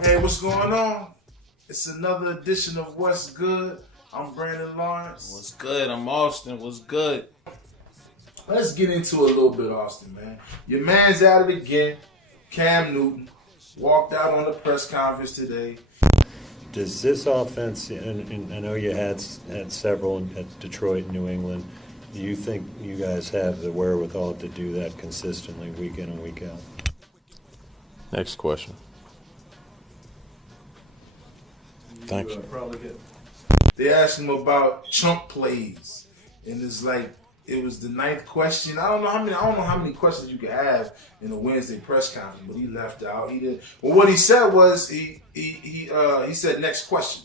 Hey, what's going on? It's another edition of What's Good. I'm Brandon Lawrence. What's good? I'm Austin. What's good? Let's get into a little bit, Austin, man. Your man's at it again. Cam Newton walked out on the press conference today. Does this offense, and I know you had several at Detroit and New England, do you think you guys have the wherewithal to do that consistently week in and week out? Next question. Thank you. They asked him about chunk plays, and it's like it was the 9th question. I don't know how many questions you could have in a Wednesday press conference, but he left out. He did. Well, what he said was he said next question,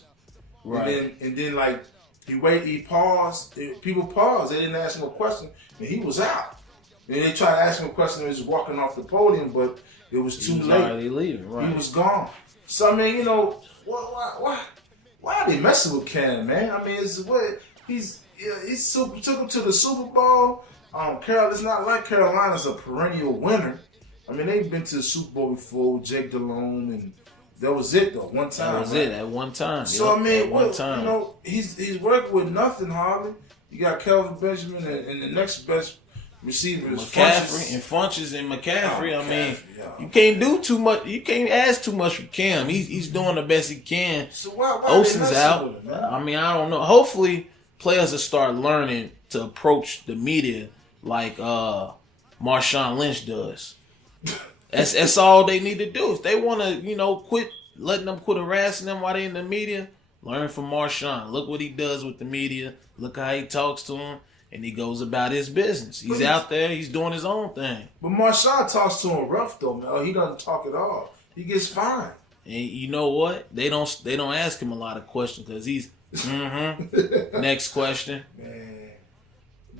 Right. and then like he paused. People paused. They didn't ask him a question, and he was out. And they tried to ask him a question. He was walking off the podium, but it was too late. Already leaving, right? He was gone. So I mean, you know, why are they messing with Cam, man? I mean, it's what he took him to the Super Bowl. It's not like Carolina's a perennial winner. I mean, they've been to the Super Bowl before with Jake Delhomme, and that was it though. One time. That was it at one time. So I mean, one time. You know, he's working with nothing hardly. You got Kelvin Benjamin and the next best receiver is McCaffrey and Funches and McCaffrey. I mean, you can't do too much. You can't ask too much from Cam. He's doing the best he can. So why Olsen's out. I mean, I don't know. Hopefully, players will start learning to approach the media like Marshawn Lynch does. That's all they need to do. If they want to, quit letting them quit harassing them while they in the media, learn from Marshawn. Look what he does with the media. Look how he talks to them. And he goes about his business. He's out there. He's doing his own thing. But Marshawn talks to him rough though, man. He doesn't talk at all. He gets fined. And you know what? They don't ask him a lot of questions because he's next question. Man.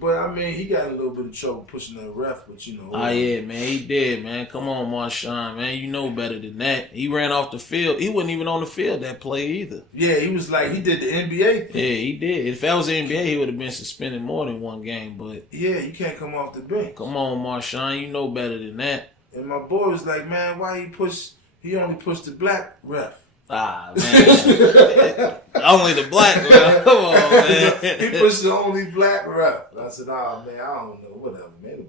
But I mean, he got a little bit of trouble pushing that ref, but yeah, man, he did, man. Come on, Marshawn, man. You know better than that. He ran off the field. He wasn't even on the field that play either. Yeah, he was like, he did the NBA thing. Yeah, he did. If that was the NBA, he would have been suspended more than one game, but yeah, you can't come off the bench. Come on, Marshawn. You know better than that. And my boy was like, man, why he only pushed the black ref. Ah, man. Only the black ref. Come on, man. He pushed the only black ref. I said, oh, man, I don't know. Whatever, man.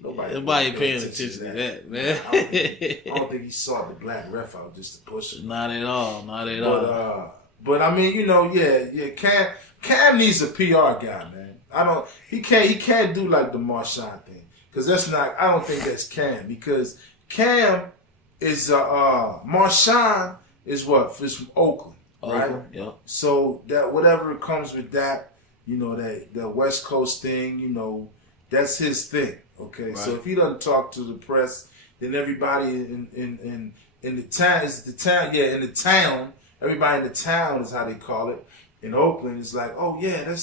Nobody paying attention to that, man. I don't think he sought the black ref out just to push him. Not at all. Not at all. But I mean, Cam needs a PR guy, man. He can't do like the Marshawn thing. Because I don't think that's Cam. Because Cam is, Marshawn is what? Is from Oakland, right? Yeah. So that whatever comes with that, that West Coast thing, that's his thing. Okay. Right. So if he doesn't talk to the press, then everybody in the town, everybody in the town is how they call it. In Oakland, it's like, oh yeah,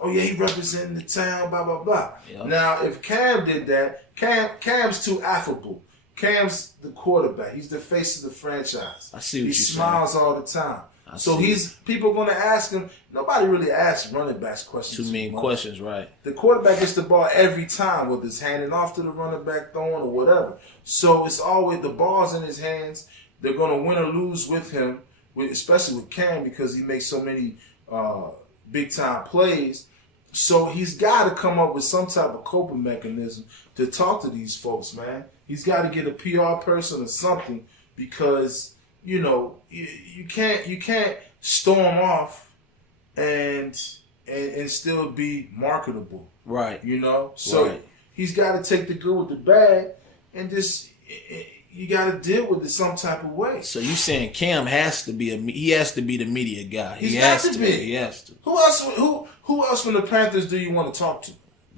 he representing the town, blah blah blah. Yep. Now if Cam did that, Cam's too affable. Cam's the quarterback. He's the face of the franchise. I see what you're saying. He smiles all the time. So people going to ask him. Nobody really asks running backs questions. Too many questions, right? The quarterback gets the ball every time, whether it's handing off to the running back, throwing or whatever. So it's always the ball's in his hands. They're going to win or lose with him, especially with Cam because he makes so many big time plays. So he's got to come up with some type of coping mechanism to talk to these folks, man. He's got to get a PR person or something because you can't storm off and still be marketable, right? So right. He's got to take the good with the bad and just you got to deal with it some type of way. So you saying Cam has to be the media guy? He has to be. He has to. Who else from the Panthers do you want to talk to?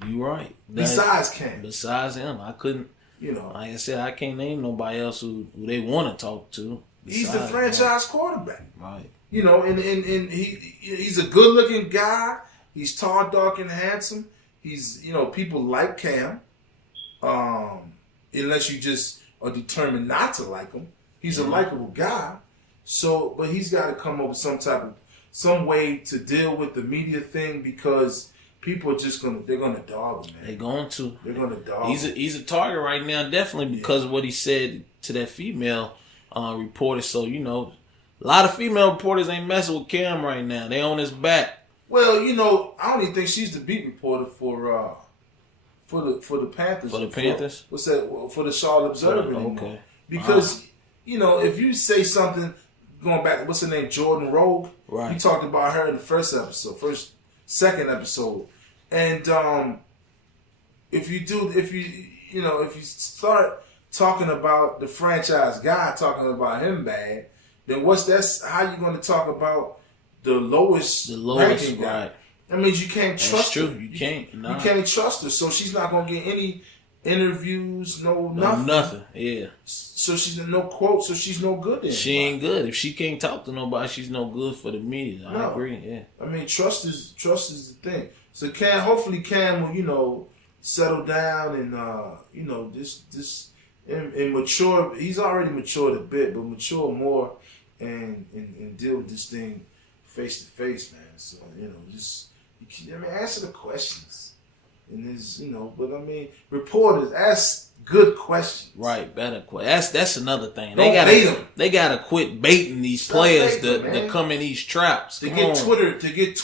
You right. Besides Cam. Besides him, I couldn't. Like I said, I can't name nobody else who they want to talk to. He's the franchise quarterback. Right. And he's a good looking guy. He's tall, dark, and handsome. He's people like Cam. Unless you just are determined not to like him. He's a likable guy. So, but he's got to come up with some way to deal with the media thing because people are just they're gonna dog him, man. They're going to. They're gonna dog him. He's a target right now, definitely because of what he said to that female reporter. So a lot of female reporters ain't messing with Cam right now. They on his back. Well, I don't even think she's the beat reporter for the Panthers. For the Panthers? What's that? For the Charlotte Observer anymore. Okay. Because if you say something going back, what's her name, Jordan Rogue? Right. You talked about her in the second episode, and if you start talking about the franchise guy talking about him bad, then how you going to talk about the lowest ranking guy? Right. That means you can't trust her. You can't. Nah. You can't trust her, so she's not going to get any interviews, nothing. Nothing. Yeah. So she's no quote. So she's no good. Then she ain't good. If she can't talk to nobody, she's no good for the media. I agree. Yeah. I mean, trust is the thing. So hopefully Cam will settle down and this and mature. He's already matured a bit, but mature more and deal with this thing face to face, man. So answer the questions. And there's, but I mean, reporters ask good questions. Right, better questions. That's another thing. Don't bait them. They gotta quit baiting these players that come in these traps. To get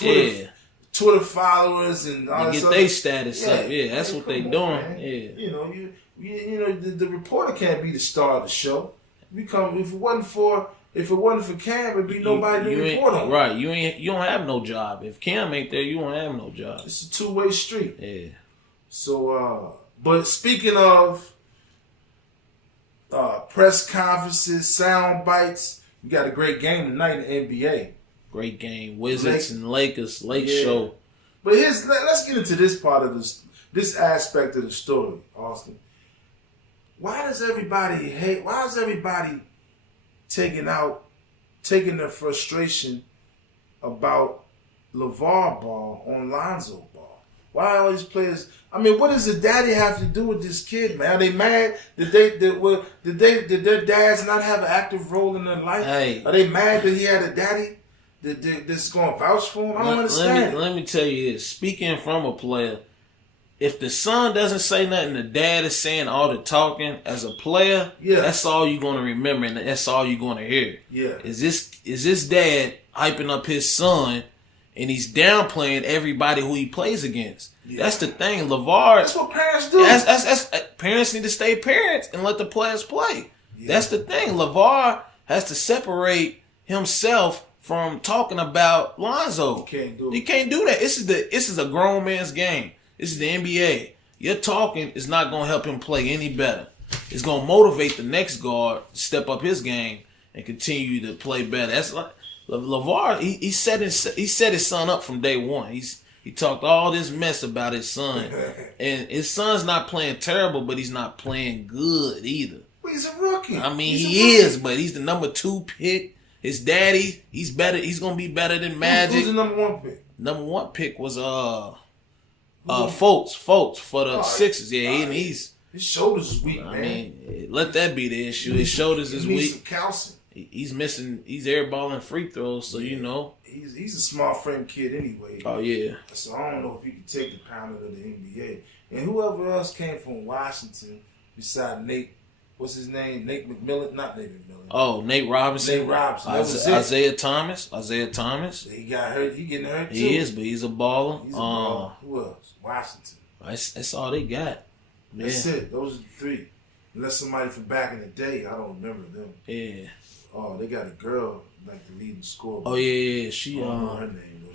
Twitter followers and all to that get their status up. Yeah, that's what they doing. Man. Yeah. The reporter can't be the star of the show. If it wasn't for Cam, it'd be nobody to report on. Right, you don't have no job. If Cam ain't there, you don't have no job. It's a two-way street. Yeah. So, but speaking of press conferences, sound bites, we got a great game tonight in the NBA. Great game, Wizards and Lakers, show. But let's get into this part of this aspect of the story, Austin. Why does everybody hate? Why is everybody taking their frustration about LeVar Ball on Lonzo Ball? Why all these players? I mean, what does the daddy have to do with this kid, man? Are they mad? Did their dads not have an active role in their life? Hey. Are they mad that he had a daddy that's going to vouch for him? I don't understand. Let me tell you this. Speaking from a player, if the son doesn't say nothing, the dad is saying all the talking. As a player, that's all you're going to remember, and that's all you're going to hear. Yeah. Is this dad hyping up his son, and he's downplaying everybody who he plays against? Yeah. That's the thing, LeVar. That's what parents do. That's parents need to stay parents and let the players play. Yeah. That's the thing. LeVar has to separate himself from talking about Lonzo. He can't do that. This is a grown man's game. This is the NBA. Your talking is not going to help him play any better. It's going to motivate the next guard to step up his game and continue to play better. That's like LeVar. He set his son up from day one. He talked all this mess about his son, and his son's not playing terrible, but he's not playing good either. Well, he's a rookie. I mean, he is, but he's the number 2 pick. His daddy, he's better. He's going to be better than Magic. Who's the number 1 pick? Number 1 pick was Fultz for the Sixers. Yeah, and his shoulders is weak, man. I mean, let that be the issue. His shoulders is weak. Some calcium. He's missing. He's airballing free throws, so he's a small frame kid anyway. Oh yeah. So I don't know if he can take the pounding of the NBA. And whoever else came from Washington beside Nate, what's his name? Nate McMillan, not Nate McMillan. Oh, Nate Robinson. Nate Robinson. Isaiah Thomas. He got hurt. He getting hurt too. He is, but he's a baller. He's a baller. Who else? Washington. That's all they got. That's it. Those are the 3. Unless somebody from back in the day, I don't remember them. Yeah. Oh, they got a girl like the leading scorer. Oh yeah. She I don't know her name though.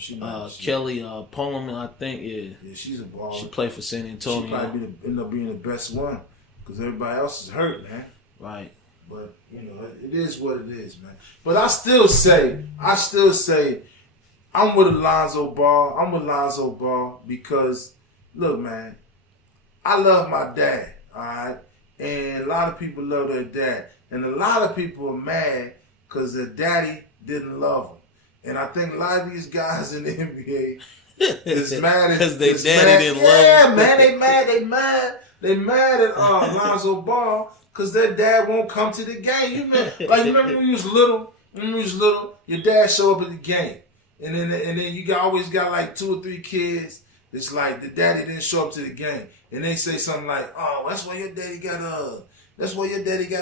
She Kelly Pullman, I think. Yeah. Yeah, she's a baller. She played for San Antonio. She probably end up being the best one because everybody else is hurt, man. Right. But it is what it is, man. But I still say, I'm with Lonzo Ball because, look, man, I love my dad, all right? And a lot of people love their dad. And a lot of people are mad because their daddy didn't love them. And I think a lot of these guys in the NBA is mad because their daddy didn't love them. Yeah, man, they mad at Lonzo Ball because their dad won't come to the game. You remember when you was little? Your dad show up at the game. And then you always got like 2 or 3 kids it's like the daddy didn't show up to the game, and they say something like, "Oh, that's why your daddy got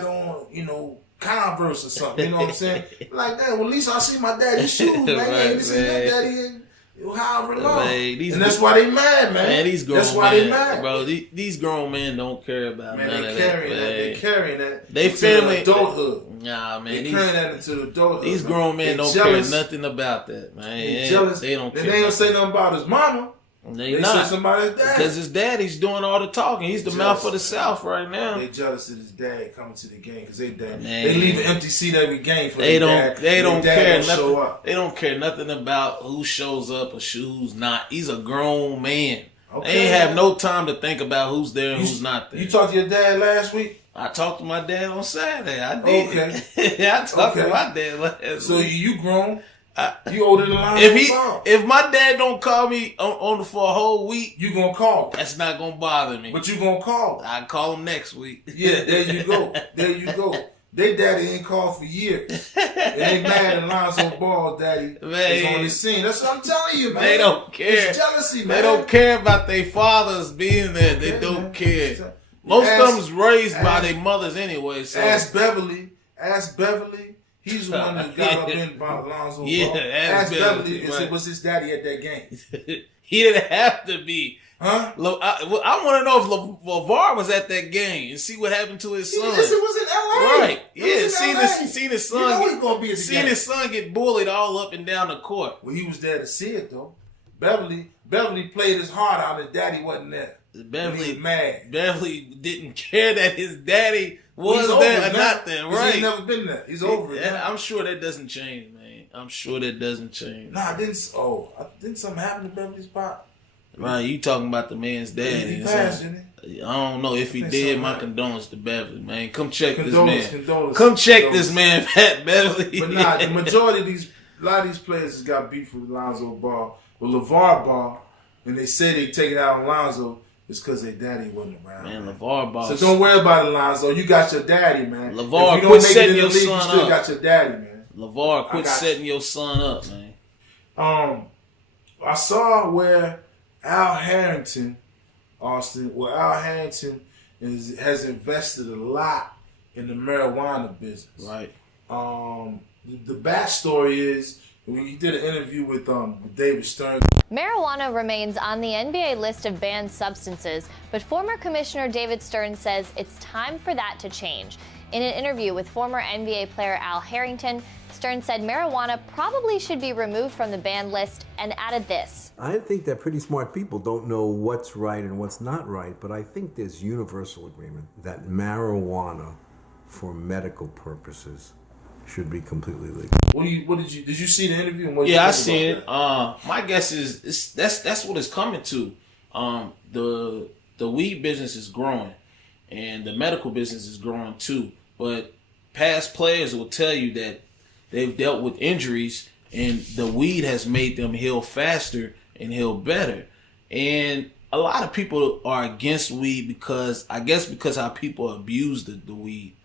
on, Converse or something." You know what I'm saying? Like that. Well, at least I see my daddy's shoes, man. Right, I ain't seen your man. daddy in however long. Man, And that's why they mad, man. Man, these grown that's why men, they mad, bro. These grown men don't care about man. none They of carrying that. that. They Man. carrying that. They into family adulthood. Nah, man. They carrying that into adulthood. These grown men don't jealous. care nothing about that, man. They jealous. They don't care. They don't say nothing about his mama. They say not. something about his dad. Because his daddy's doing all the talking. He's the mouth of the South right now. They jealous of his dad coming to the game because they dad. Man. They leave an empty seat every game for They their don't. dad. They don't care Show nothing. up. They don't care nothing about who shows up or who's not. He's a grown man. Okay. They ain't have no time to think about who's there and who's not there. You talked to your dad last week? I talked to my dad on Saturday. I did. Okay. I talked to my dad last So week. you grown? You older than line? If my dad don't call me on for a whole week, you gonna call? That's not gonna bother me. But you gonna call? I call him next week. Yeah, there you go. There you go. They daddy ain't called for years. And they mad at Lonzo Ball daddy is on the scene. That's what I'm telling you, man. They don't care. It's jealousy, man. They don't care about their fathers being there. They don't care. Most of them's raised by their mothers anyway. So. Ask Beverly. He's the one that got up in by Lonzo Ball. Ask Beverly. Right. Was his daddy at that game? He didn't have to be. Huh? I want to know if LeVar was at that game and see what happened to his son. Yes, it was in L.A. Right. Yeah. Seen his son. You know he's gonna be at the game. His son get bullied all up and down the court. Well, he was there to see it though. Beverly played his heart out. His daddy wasn't there. Beverly was mad. Beverly didn't care that his daddy was there or not there. Right. He's never been there. He's over it. I'm sure that doesn't change, man. I'm sure that doesn't change. Nah, didn't something happen to Beverly's pop? Right, you talking about the man's dad. He passed, didn't he? I don't know if he did. My condolences to Beverly, man. Come check this man. Come check this man, Pat Beverly. But nah, the majority of a lot of these players has got beef with Lonzo Ball, with LeVar Ball, and they say they take it out on Lonzo. It's because their daddy wasn't around. Man, LeVar Ball. So don't worry about it, Lonzo. You got your daddy, man. LeVar, quit setting your son up. You still got your daddy, man. LeVar, quit setting your son up, man. I saw where Al Harrington has invested a lot in the marijuana business. Right. The backstory is when he did an interview with David Stern. Marijuana remains on the NBA list of banned substances, but former Commissioner David Stern says it's time for that to change. In an interview with former NBA player Al Harrington, Stern said marijuana probably should be removed from the banned list and added this. I think that pretty smart people don't know what's right and what's not right, but I think there's universal agreement that marijuana for medical purposes should be completely legal. Did you see the interview? Yeah, I seen it. My guess is that's what it's coming to. The weed business is growing, and the medical business is growing too. But past players will tell you that they've dealt with injuries, and the weed has made them heal faster and heal better. And a lot of people are against weed because how people abuse the weed.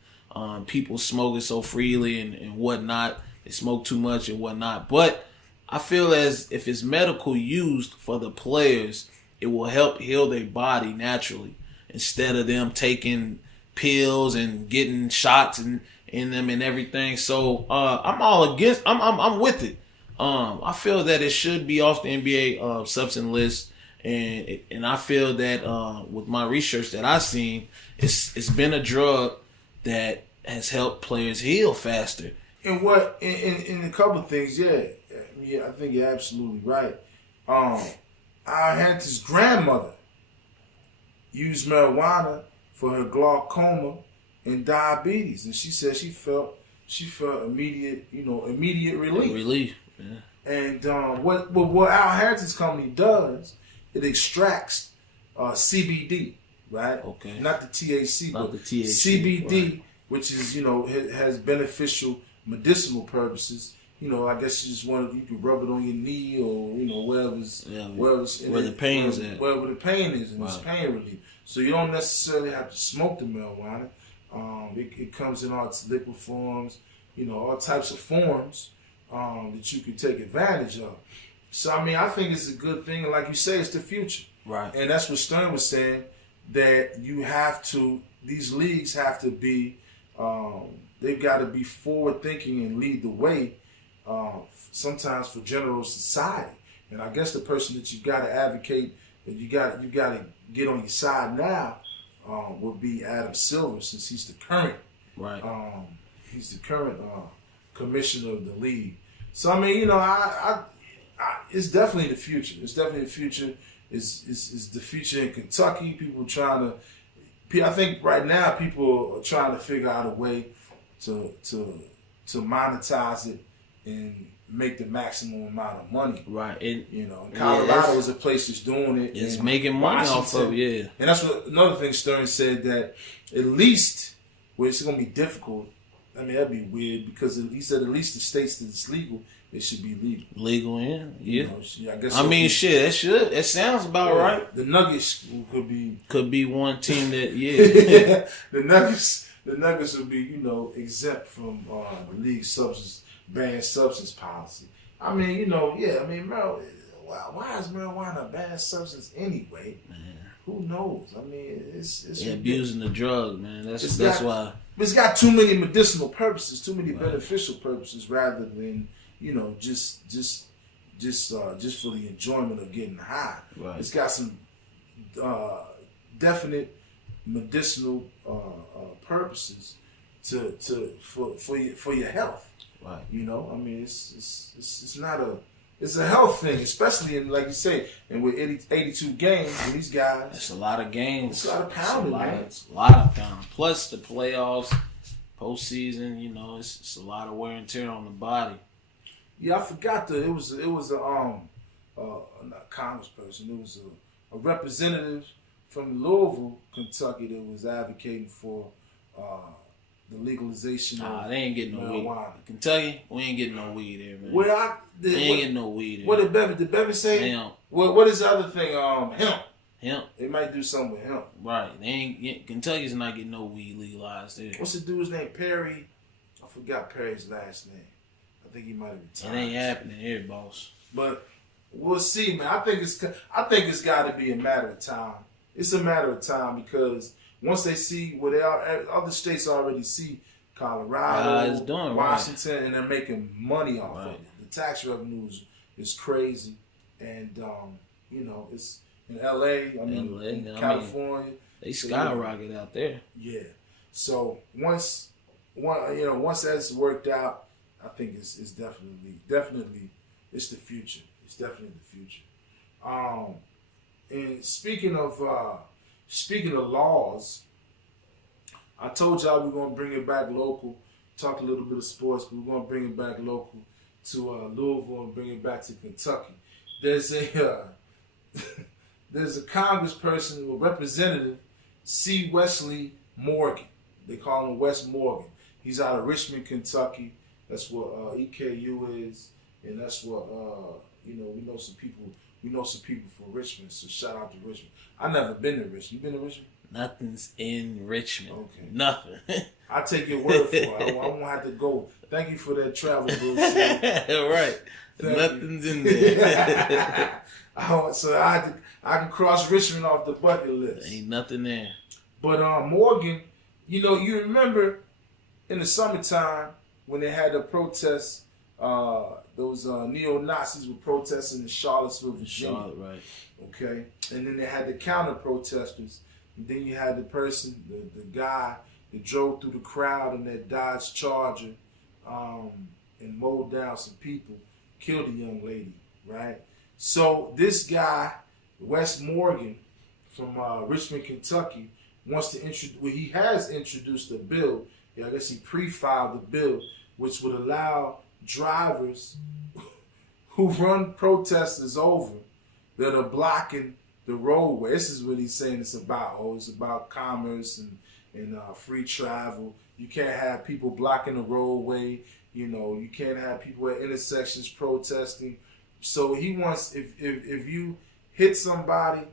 People smoke it so freely and whatnot. They smoke too much and whatnot. But I feel as if it's medical used for the players, it will help heal their body naturally instead of them taking pills and getting shots in them and everything. So I'm with it. I feel that it should be off the NBA substance list, and I feel that with my research that I've seen, it's been a drug that has helped players heal faster. In a couple of things, yeah, I think you're absolutely right. Al Harrington's grandmother used marijuana for her glaucoma and diabetes, and she said she felt immediate relief. Relief. Yeah. And what Al Harrington's company does, it extracts CBD, right? Okay. Not the THC, Not but the THC, CBD, right. Which is has beneficial medicinal purposes. I guess you can rub it on your knee or where the pain is at. Wherever the pain is, and it's pain relief. So you don't necessarily have to smoke the marijuana. It comes in all its liquid forms, all types of forms that you can take advantage of. So I mean, I think it's a good thing. And like you say, it's the future. Right. And that's what Stern was saying, that these leagues have to be, they've got to be forward thinking and lead the way. Sometimes for general society. And I guess the person that you got to advocate and you got to get on your side now would be Adam Silver, since he's the current. Right. He's the current commissioner of the league. So I mean, you know, I it's definitely the future. It's definitely the future. It's the future in Kentucky. People trying to. I think right now people are trying to figure out a way to monetize it and make the maximum amount of money. Right. And, you know, Colorado is a place that's doing it. It's making money off of it. And that's what another thing Stern said, that at least, well, it's going to be difficult. I mean, that'd be weird, because he said at least the states that it's legal, it should be legal. Legal, yeah. You know, I guess. I mean, shit, that sounds about right. The Nuggets could be one team that, yeah. the Nuggets would be, you know, exempt from the league's banned substance policy. I mean, you know, yeah. I mean, why is marijuana a banned substance anyway? Man. Who knows? I mean, it's abusing the drug, man. That's why. But it's got too many medicinal purposes, too many beneficial purposes, rather than, you know, just for the enjoyment of getting high. Right. It's got some definite medicinal purposes for your health. Right. You know, I mean, it's not it's a health thing, especially in, like you say, and with 82 games, and these guys. It's a lot of games. It's a lot of pounding, man. It's a lot of pounding. Plus the playoffs, postseason, you know, it's a lot of wear and tear on the body. Yeah, I forgot it was a not a congressperson. It was a representative from Louisville, Kentucky, that was advocating for the legalization of they ain't getting no marijuana. weed. Kentucky, we ain't getting no weed there, man. We ain't getting no weed there. What did Bevan say? Hemp. What is the other thing? Hemp. Hemp. They might do something with hemp. Right. Kentucky's not getting no weed legalized there. What's the dude's name? Perry. I forgot Perry's last name. I think he might have retired. It ain't happening here, boss. But we'll see, man. I think it's got to be a matter of time. It's a matter of time, because once they see what other states already see, Colorado, Washington, right, and they're making money off of it. The tax revenue is crazy, and you know, it's in LA. In California, they skyrocket out there. Yeah. So once that's worked out, I think it's definitely it's the future. It's definitely the future. And speaking of laws, I told y'all we're gonna bring it back local. Talk a little bit of sports, but we're gonna bring it back local to Louisville and bring it back to Kentucky. There's a congressperson or representative, C. Wesley Morgan. They call him Wes Morgan. He's out of Richmond, Kentucky. That's what EKU is, and that's what we know some people. We know some people from Richmond, so shout out to Richmond. I've never been to Richmond. You been to Richmond? Nothing's in Richmond. Okay. Nothing. I take your word for it. I won't have to go. Thank you for that travel bullshit. Right. Nothing's in there. So I can cross Richmond off the bucket list. Ain't nothing there. But Morgan, you remember in the summertime when they had the protests, those neo-Nazis were protesting in Charlottesville, Virginia. Charlotte, right. Okay. And then they had the counter-protesters. And then you had the person, the guy that drove through the crowd in that Dodge Charger and mowed down some people, killed a young lady, right? So this guy, Wes Morgan from Richmond, Kentucky, he has introduced a bill. I guess he pre-filed the bill, which would allow drivers who run protesters over that are blocking the roadway. This is what he's saying it's about. It's about commerce and free travel. You can't have people blocking the roadway. You can't have people at intersections protesting. So he wants, if you hit somebody,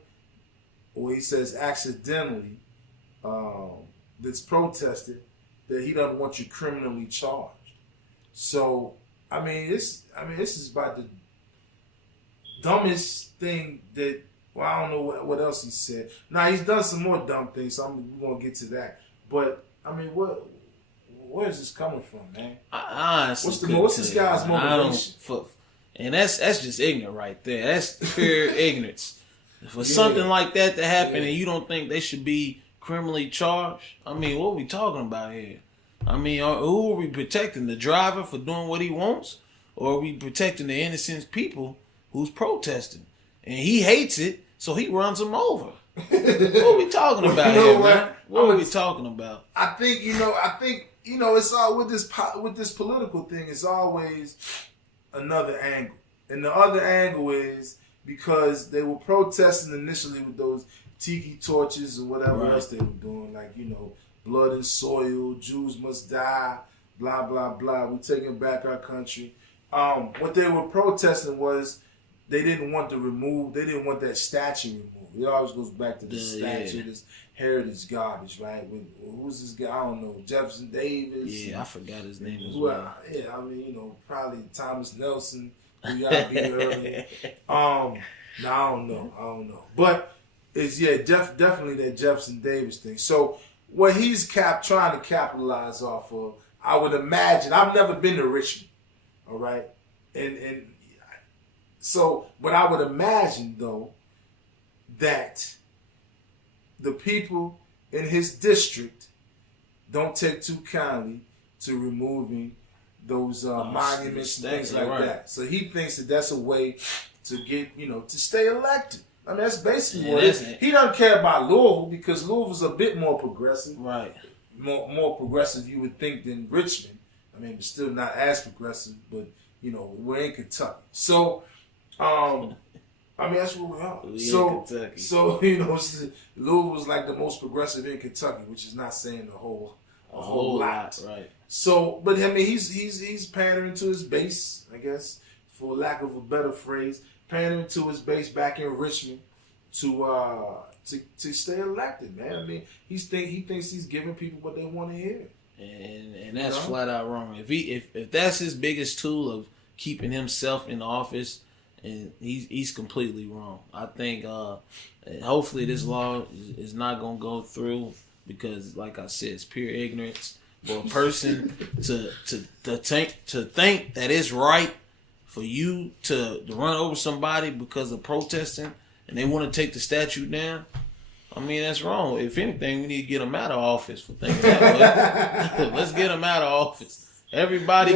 or he says accidentally, that's protested, that he doesn't want you criminally charged. So this is about dumbest thing that, well, I don't know what else he said. Now, he's done some more dumb things, so we're going to get to that. But, I mean, where is this coming from, man? I honestly what's this guy's motivation? And that's just ignorant right there. That's pure ignorance. For something like that to happen and you don't think they should be criminally charged, I mean, what are we talking about here? I mean, who are we protecting? The driver for doing what he wants? Or are we protecting the innocent people who's protesting? And he hates it, so he runs them over. What are we talking about here, man? What are we talking about? I think it's all with this political thing. It's always another angle, and the other angle is because they were protesting initially with those tiki torches or whatever else they were doing, like blood and soil, Jews must die, blah blah blah. We're taking back our country. What they were protesting was they didn't want that statue removed. It always goes back to the statue, this heritage garbage, right? Who's this guy? I don't know. Jefferson Davis. Yeah, I forgot his name as well. Yeah, I mean, probably Thomas Nelson, who y'all beat earlier. I don't know. But it's, definitely that Jefferson Davis thing. So what he's trying to capitalize off of, I would imagine, I've never been to Richmond, all right? And so, but I would imagine, though, that the people in his district don't take too kindly to removing those monuments and things like that. So he thinks that that's a way to get, to stay elected. I mean, that's basically what it is. He doesn't care about Louisville because Louisville's a bit more progressive. Right. More progressive, you would think, than Richmond. I mean, but still not as progressive, but, we're in Kentucky. So, I mean, that's where we are. So Louisville's like the most progressive in Kentucky, which is not saying a whole lot. Right. So, but I mean, he's pandering to his base, I guess, for lack of a better phrase, pandering to his base back in Richmond to stay elected, man. I mean, he thinks he's giving people what they want to hear. And that's flat out wrong. If that's his biggest tool of keeping himself in office, and he's completely wrong. I think hopefully this law is not gonna go through because, like I said, it's pure ignorance for a person to think that it's right for you to run over somebody because of protesting and they want to take the statue down. I mean, that's wrong. If anything, we need to get him out of office for thinking that way. Let's get him out of office. Everybody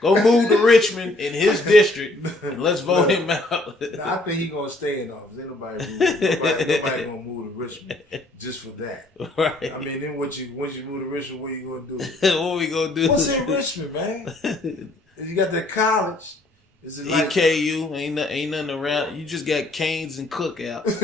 go move to Richmond in his district and let's vote him out. I think he's going to stay in office. Ain't nobody going to move to Richmond just for that. Right. I mean, then once you move to Richmond, what are you going to do? What we going to do? What's in Richmond, man? You got that college. Is it like EKU, ain't nothing around. You just got canes and cookouts.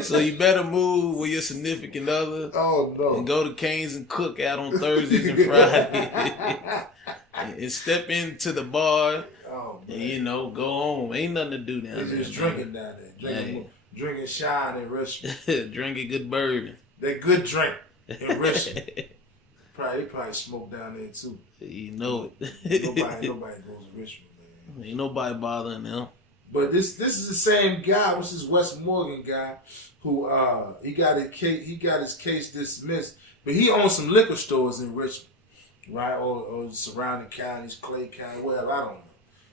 So you better move with your significant other. Oh no! And go to Canes and Cookout on Thursdays and Fridays, and step into the bar. Oh man! And, go home. Ain't nothing to do down there. They're just drinking down there, drinking shine in Richmond, drinking good bourbon. That good drink in Richmond. They probably smoke down there too. You know it. Nobody goes to Richmond, man. Ain't nobody bothering them. But this is the same guy. What's this West Morgan guy who he got his case dismissed, but he owns some liquor stores in Richmond, right, or surrounding counties, Clay County, whatever. I don't know.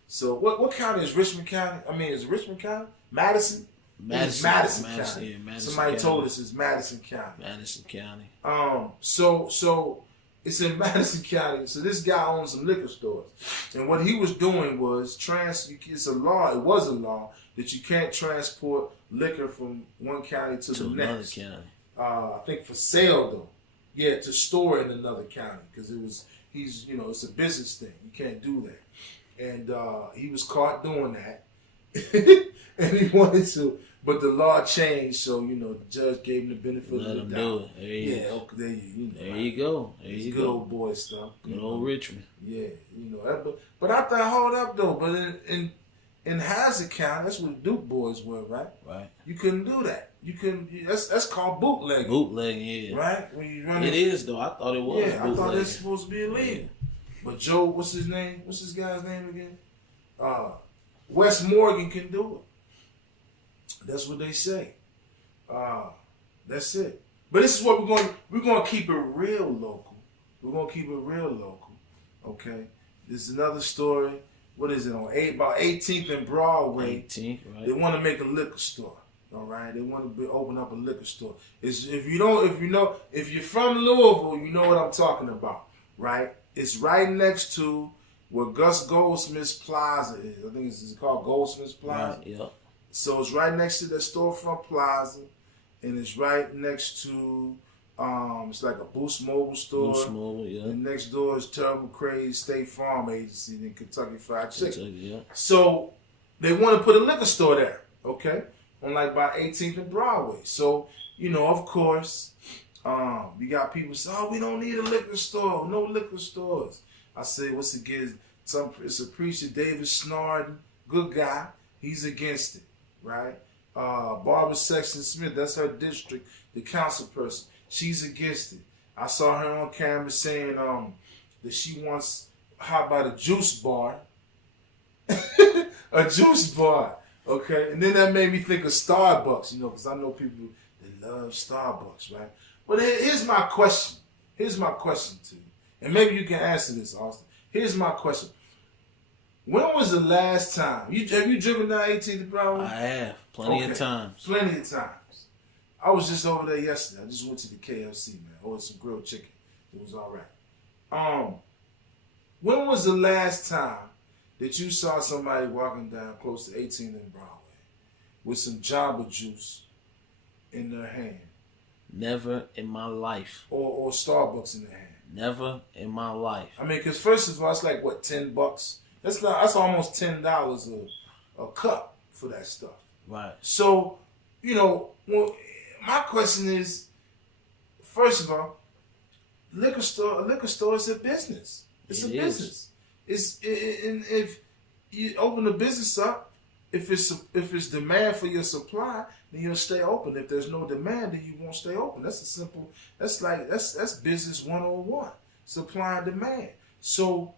So what county is Richmond County? I mean, is it Richmond County? Madison County. Yeah, Madison Somebody County. told us it's Madison County. Madison County. So it's in Madison County. So this guy owns some liquor stores. And what he was doing was it was a law that you can't transport liquor from one county to the next. Another county. I think for sale though. Yeah, to store in another county because it's a business thing. You can't do that. And he was caught doing that. And he wanted to, but the law changed, so the judge gave him the benefit of the doubt. Let him do it. There you go. Good old boy stuff. Good old Richmond. Yeah, but I thought, hold up though. But in Hazard County, that's where the Duke boys were, right? Right. You couldn't do that. You couldn't. That's called bootlegging. Bootlegging, yeah. Right. When you run it is though. I thought it was. Yeah, I thought it's supposed to be illegal. Yeah. But Joe, what's his name? What's this guy's name again? West Morgan can do it. That's what they say. That's it. But this is what we're going to keep it real local. We're going to keep it real local. Okay? There's another story. What is it on about 18th and Broadway? 18th, right? They want to make a liquor store. All right, they want to open up a liquor store. If you're from Louisville, you know what I'm talking about, right? It's right next to where Gus Goldsmith's Plaza is. I think it's called Goldsmith's Plaza. Right, yeah. So it's right next to the Storefront Plaza, and it's right next to it's like a Boost Mobile store. Boost Mobile, yeah. And next door is Terrible Crazy State Farm Agency in Kentucky Fried Chicken. Yeah. So they want to put a liquor store there, okay? On like by 18th and Broadway. So, of course, you got people say, oh, we don't need a liquor store. No liquor stores. I say, what's against it's a preacher, David Snarden, good guy. He's against it, right? Barbara Sexton Smith, that's her district, the council person. She's against it. I saw her on camera saying that she wants, how about a juice bar? A juice bar. Okay, and then that made me think of Starbucks, because I know people that love Starbucks, right? But here's my question. Here's my question to you. And maybe you can answer this, Austin. Here's my question. When was the last time? Have you driven down 18th Broadway? I have. Plenty of times. Plenty of times. I was just over there yesterday. I just went to the KFC, man. Ordered some grilled chicken. It was all right. When was the last time that you saw somebody walking down close to 18th and Broadway with some Jamba Juice in their hand? Never in my life. Or Starbucks in their hand? Never in my life. I mean, because first of all, it's like, what, $10? That's almost $10 a cup for that stuff. Right. So, my question is, first of all, a liquor store is a business. It's a business. And if you open the business up, if it's demand for your supply, then you'll stay open. If there's no demand, then you won't stay open. That's that's business 101, supply and demand. So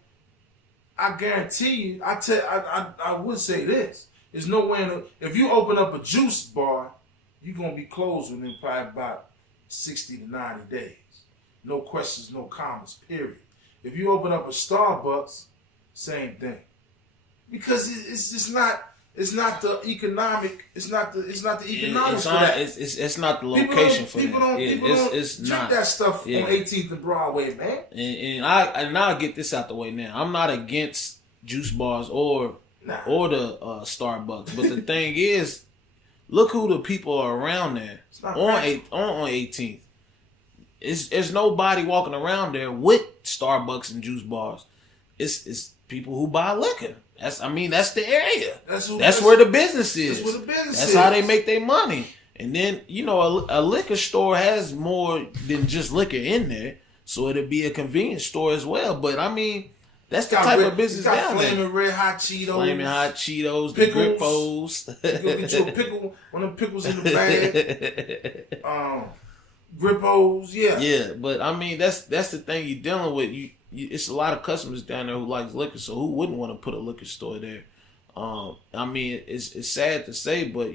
I guarantee you, I would say this: there's no way if you open up a juice bar, you're gonna be closed within probably about 60 to 90 days. No questions, no comments. Period. If you open up a Starbucks, same thing, because it's not the economic. It's not the economics for that. It's not the location for that. People don't it's drink not that stuff on 18th and Broadway, man. And I'll get this out the way now. I'm not against juice bars or the Starbucks, but the thing is, look who the people are around there on 18th. There's nobody walking around there with Starbucks and juice bars. It's people who buy liquor. That's the area. That's where the business is. That's where the business That's is. how they make their money. And then, a liquor store has more than just liquor in there. So it'll be a convenience store as well. But that's the type of business down there. Flaming red hot Cheetos. Flaming hot Cheetos, Pickles. the You go get your pickle, one of them pickles in the bag. Grippos, yeah. Yeah, but that's the thing you're dealing with. It's a lot of customers down there who likes liquor, so who wouldn't want to put a liquor store there? It's sad to say, but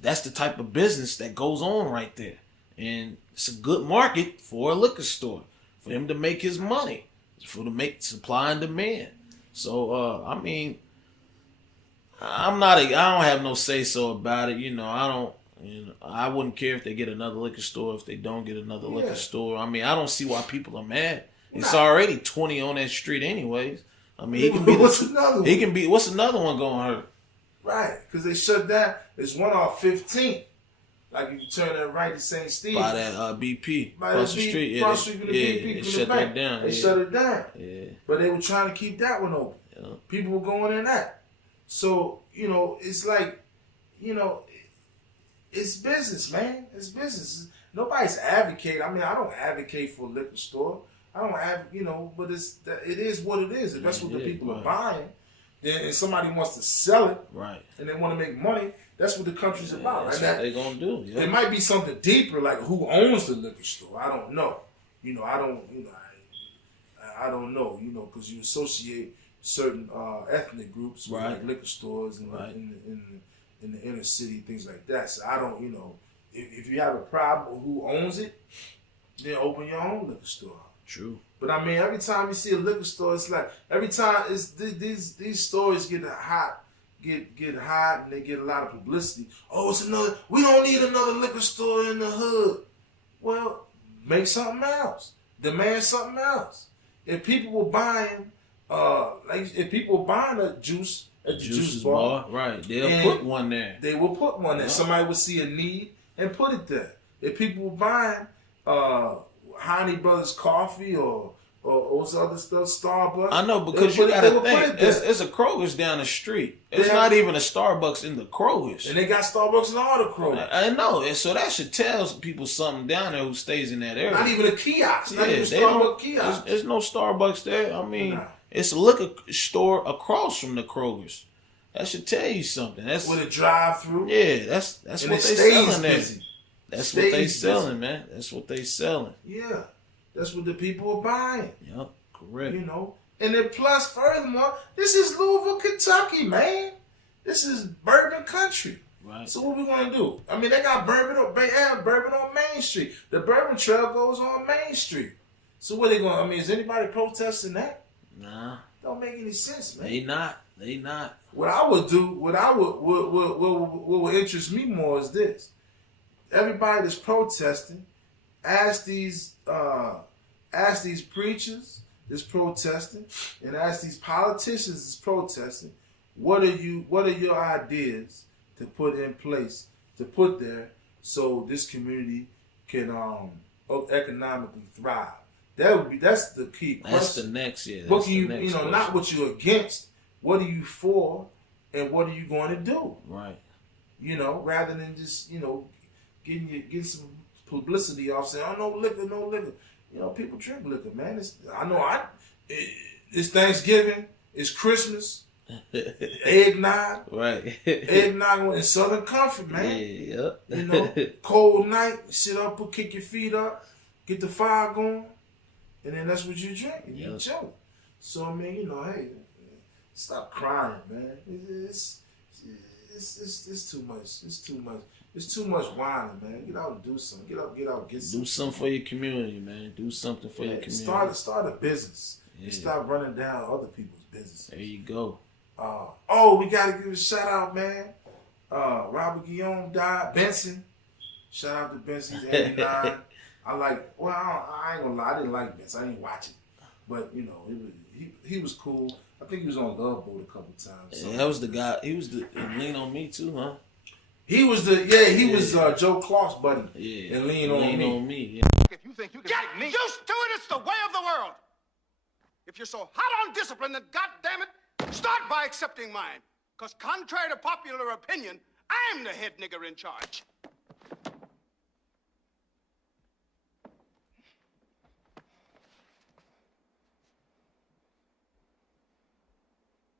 that's the type of business that goes on right there, and it's a good market for a liquor store for him to make his money, to make supply and demand. So I don't have no say so about it. I wouldn't care if they get another liquor store, if they don't get another liquor store. I don't see why people are mad. It's already 20 on that street anyways. He can be what's another one? What's another one going to hurt? Right, because they shut down. There's one off 15th. Like if you turn that right to St. Steve. By that BP. By across the the street. Across the street from the BP. They from shut the bank. that down. They shut it down. Yeah. But they were trying to keep that one open. Yeah. People were going in that. So, it's like, it's business, man. It's business. Nobody's advocating. I don't advocate for a liquor store. I don't have, but it is what it is. If that's what the people are buying, then if somebody wants to sell it, right, and they want to make money, that's what the country's about. That's right? what they're going to do. Yeah. It might be something deeper, like who owns the liquor store. I don't know. I don't know, because you associate certain ethnic groups, Right. like liquor stores and Right. in the inner city, things like that. So I don't, if you have a problem with who owns it, then open your own liquor store. True. But I mean, every time you see a liquor store, it's like every time it's these stores get hot, and they get a lot of publicity. Oh, it's another. We don't need another liquor store in the hood. Well, make something else. Demand something else. If people were buying, if people were buying a juice at the juice bar, right? They'll put one there. They will put one there. Somebody would see a need and put it there. If people were buying Honey Brothers coffee or what's other stuff, Starbucks. I know, because you gotta think, it's a Kroger's down the street. It's not even a Starbucks in the Kroger's. And they got Starbucks in all the Kroger's. I know, and so that should tell people something down there who stays in that area. Not even a kiosk. Not even Starbucks kiosk. There's no Starbucks there. I mean, it's a liquor store across from the Kroger's. That should tell you something. That's with a drive-through. Yeah, that's what they selling there. That's what they selling, man. That's what they selling. Yeah. That's what the people are buying. Yep, correct. And then plus, furthermore, this is Louisville, Kentucky, man. This is bourbon country. Right. So what we gonna do? I mean, they got bourbon on Main Street. The Bourbon Trail goes on Main Street. So what they gonna? I mean, is anybody protesting that? Nah. Don't make any sense, man. They not. What I would do, what would interest me more is this: everybody that's protesting, ask these preachers that's protesting, and ask these politicians that's protesting, what are your ideas to put in place, to put there, so this community can economically thrive? That's the key question. That's the next, yeah. What you not what you're against. What are you for, and what are you going to do? Right. Rather than just getting some publicity off saying, "Oh, no liquor." People drink liquor, man. It's Thanksgiving, it's Christmas, eggnog, right? Eggnog in Southern Comfort, man. Yeah. Cold night, sit up, kick your feet up, get the fire going, and then that's what you drink. And you chill. So I mean, hey, stop crying, man. It's too much. It's too much. It's too much whining, man. Get out and do something. Get out, get something. Do something for your community, man. Do something for your community. Start a business. Yeah. And stop running down other people's business. There you go. We gotta give a shout out, man. Robert Guillaume died. Benson. Shout out to Benson. He's 89. I ain't gonna lie. I didn't like Benson. I didn't watch it, but he was cool. I think he was on Love Boat a couple times. Yeah, that was the guy. He was the Lean on Me too, huh? He was was Joe Clark's buddy. Yeah. And Lean on Me. Yeah. If you think you can get used to it, it's the way of the world. If you're so hot on discipline, then goddammit, start by accepting mine. Because contrary to popular opinion, I'm the head nigger in charge.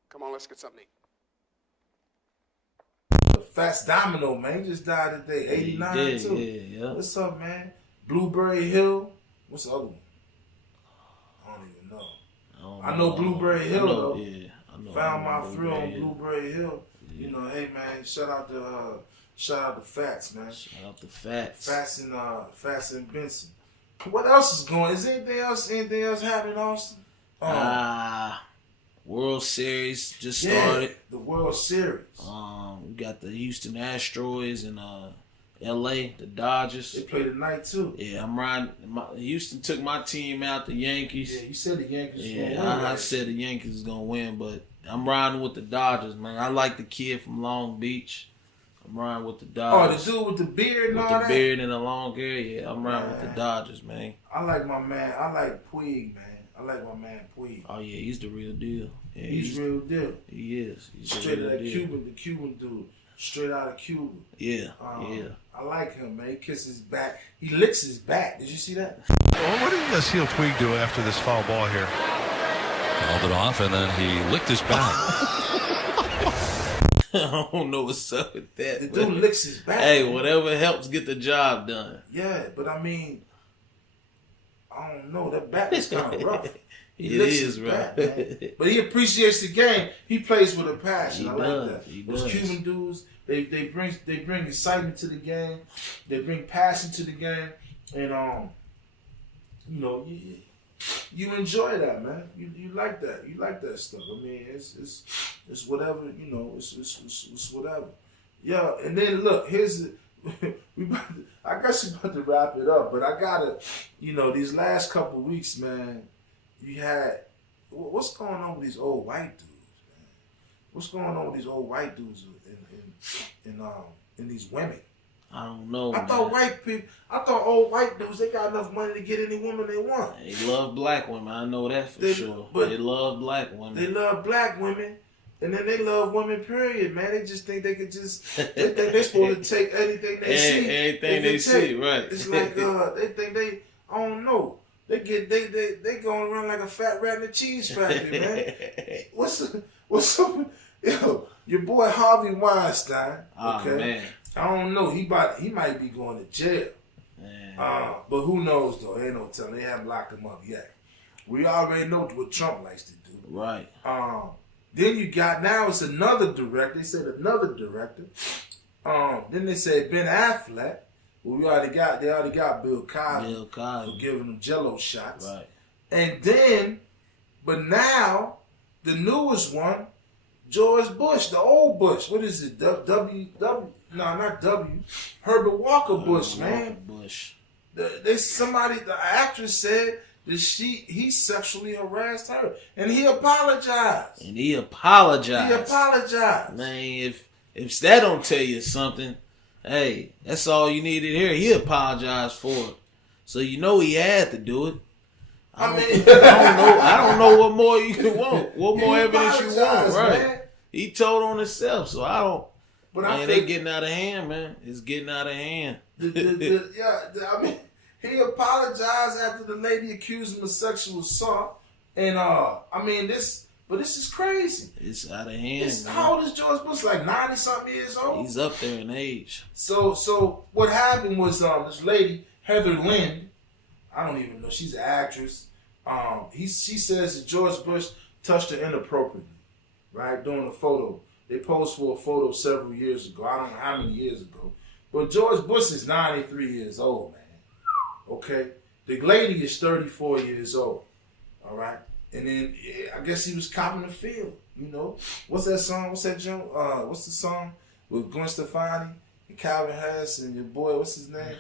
Come on, let's get something to eat. Fats Domino, man, he just died today, 89 too. Yeah. What's up, man? Blueberry Hill. What's the other one? I don't even know. I know Blueberry Hill though. Yeah, I know. Found my thrill on Blueberry Hill. Yeah. Hey man, shout out to Fats, man. Shout out to Fats. Fats and Benson. What else is going? Is anything else happening, Austin? World Series just started. The World Series. We got the Houston Astros and L.A. the Dodgers. They play tonight too. Yeah, I'm riding. Houston took my team out. The Yankees. Yeah, you said the Yankees. Yeah, I said the Yankees is gonna win, but I'm riding with the Dodgers, man. I like the kid from Long Beach. I'm riding with the Dodgers. Oh, the dude with the beard and all that? With the beard and the long hair, yeah. I'm riding with the Dodgers, man. I like my man. I like Puig, man. I like my man Puig. Oh, yeah, he's the real deal. Yeah, he's real deal. He is. He's straight out of the Cuban dude. Straight out of Cuba. Yeah, I like him, man. He kisses his back. He licks his back. Did you see that? Well, what did Seal Puig do after this foul ball here? Fouled it off, and then he licked his back. I don't know what's up with that. The dude licks his back. Hey, whatever helps get the job done. Yeah, but I mean, I don't know. That back is kind of rough. He It licks is, his bro. bat, man. But he appreciates the game. He plays with a passion. He I does. like that. He Those does. Cuban dudes, they bring excitement to the game. They bring passion to the game, and you know, you enjoy that, man. You like that. You like that stuff. I mean, it's whatever, you know. It's whatever. Yeah, and then look, here's I guess you're about to wrap it up, but I gotta, you know, these last couple of weeks, man, you had what's going on with these old white dudes, man? What's going on with these old white dudes in these women? I don't know. I thought old white dudes, they got enough money to get any woman they want. They love black women. I know that for sure. But they love black women. They love black women, and then they love women. Period, man. They just think they could just. They think they're supposed to take anything they see. Anything they see, right? It's like they think they. I don't know. They going around like a fat rat in a cheese factory, man. What's up? Yo, your boy Harvey Weinstein. Okay. Oh, man. I don't know. He might be going to jail. But who knows though? Ain't no telling. They haven't locked him up yet. We already know what Trump likes to do. Right. Then you got now it's another director. They said another director. Then they said Ben Affleck. Well, they already got Bill Cosby for giving them Jello shots. Right. And then, but now the newest one, George Bush, the old Bush. What is it? No, not W. Herbert Walker Bush, man. Bush. The actress said that he sexually harassed her, and he apologized. He apologized. Man, if that don't tell you something, hey, that's all you need to hear. He apologized for it, so you know he had to do it. I don't know what more you want. What more evidence you want, right? Man. He told on himself, so I don't. But man, they getting out of hand, man. It's getting out of hand. I mean, he apologized after the lady accused him of sexual assault, and this is crazy. It's out of hand. How old is George Bush? Like 90-something years old. He's up there in age. So what happened was this lady Heather Lind. I don't even know. She's an actress. She says that George Bush touched her inappropriately, right, during a photo. They posed for a photo several years ago. I don't know how many years ago. But George Bush is 93 years old, man. Okay? The lady is 34 years old. All right? And then I guess he was copping the field, you know? What's that song? What's that jump? What's the song with Gwen Stefani and Calvin Harris and your boy, what's his name?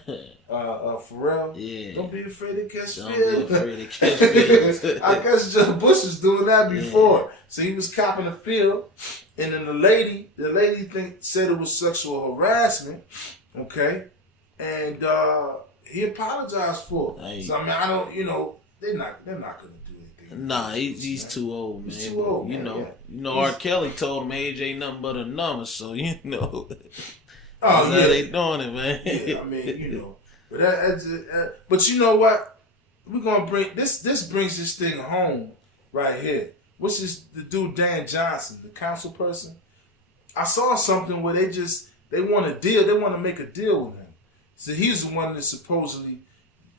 Pharrell. Yeah. Don't be afraid to catch Don't field. be afraid to catch field. I guess George Bush was doing that before. Yeah. So he was copping the field. And then the lady said it was sexual harassment, okay, and he apologized for it. Hey. So I mean, I don't, you know, they're not gonna do anything. Nah, he's too old, man. He's too old, you man, know, R. Kelly told him age ain't nothing but a number, so you know. That's how they doing it, man. Yeah, I mean, you know, but but you know what? We're gonna bring this. This brings this thing home right here. What's this? The dude Dan Johnson, the council person. I saw something where they want a deal. They want to make a deal with him. So he's the one that supposedly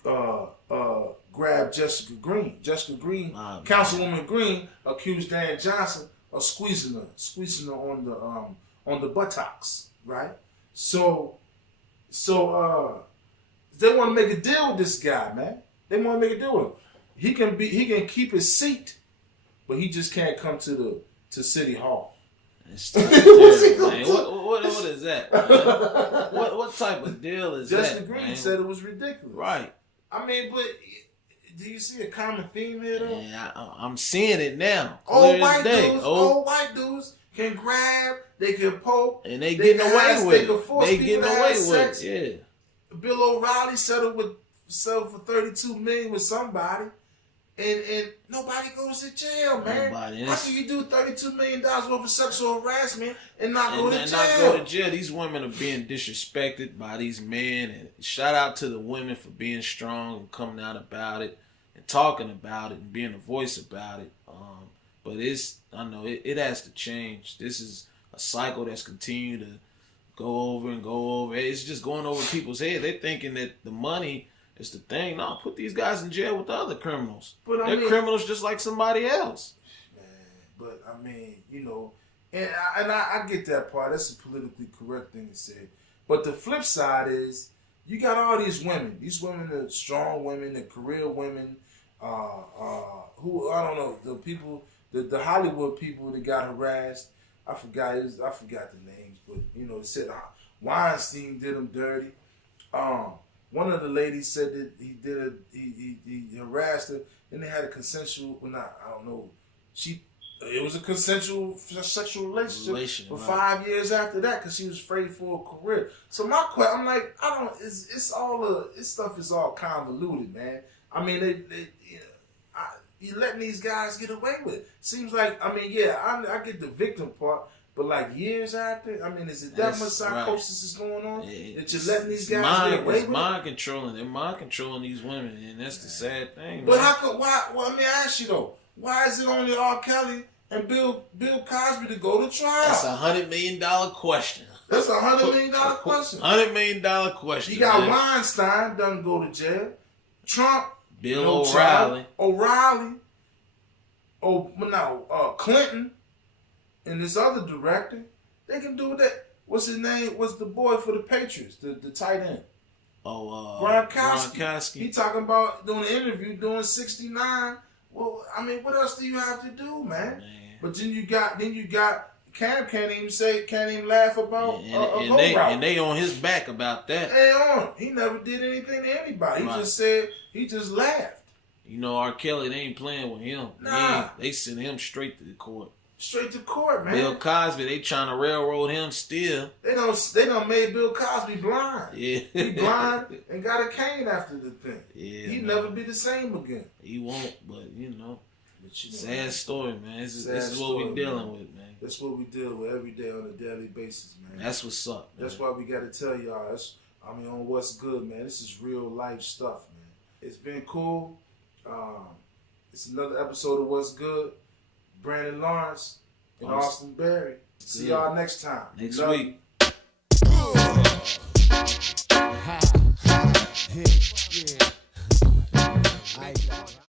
grabbed Jessica Green. Councilwoman Green accused Dan Johnson of squeezing her on the buttocks, right? So they want to make a deal with this guy, man. They want to make a deal with him. He can keep his seat. But he just can't come to City Hall. What's he gonna do? What is that? What type of deal is Jessica that? Green said it was ridiculous. Right. I mean, but do you see a common theme here, though? Yeah, I'm seeing it now. Old white dudes can grab, they can poke, and they getting away with it. They getting away with it. Yeah. Bill O'Reilly settled for $32 million with somebody. And nobody goes to jail, man. How can you do $32 million worth of sexual harassment and not go to jail? Not go to jail. These women are being disrespected by these men. And shout out to the women for being strong and coming out about it and talking about it and being a voice about it. But I know it has to change. This is a cycle that's continued to go over and go over. It's just going over people's head. They're thinking that the money It's the thing. No, put these guys in jail with the other criminals. But They're criminals just like somebody else. Man, but I mean, you know, and I get that part. That's a politically correct thing to say. But the flip side is, you got all these women. These women are strong women, they're career women. Who I don't know, the people, the Hollywood people that got harassed. I forgot the names, but you know, it said Weinstein did them dirty. One of the ladies said that he harassed her, and they had a consensual. Well, not I don't know. It was a consensual sexual relationship for 5 years after that because she was afraid for her career. So my question, I'm like, this stuff is all convoluted, man. I mean, you're letting these guys get away with it. Seems like, I mean, yeah, I get the victim part, but like years after, I mean, is it that much psychosis is going on that you're letting these guys get away with it? It's mind controlling. They're mind controlling these women, and that's the sad thing. But why? Well, let me ask you though. Why is it only R. Kelly and Bill Cosby to go to trial? That's $100 million question. That's $100 million question. $100 million question. You got Weinstein doesn't go to jail. Trump, Bill O'Reilly. Clinton, and this other director. They can do that. What's his name? What's the boy for the Patriots? The tight end. Gronkowski. He talking about doing an interview, doing 69. Well, I mean, what else do you have to do, man? But then you got Cam can't even laugh about and they on his back about that. They on. He never did anything to anybody. He just laughed. You know, R. Kelly, they ain't playing with him. Nah. They send him straight to the court. Straight to court, man. Bill Cosby, they trying to railroad him still. They done made Bill Cosby blind. Yeah. He blind and got a cane after the thing. Yeah. He'd never be the same again. He won't, but you know. Sad story, man. This is what we dealing with, man. That's what we deal with every day on a daily basis, man. That's what's up, man. That's why we got to tell y'all. On What's Good, man. This is real life stuff, man. It's been cool. It's another episode of What's Good. Brandon Lawrence and Austin Berry. See y'all next time. Next week.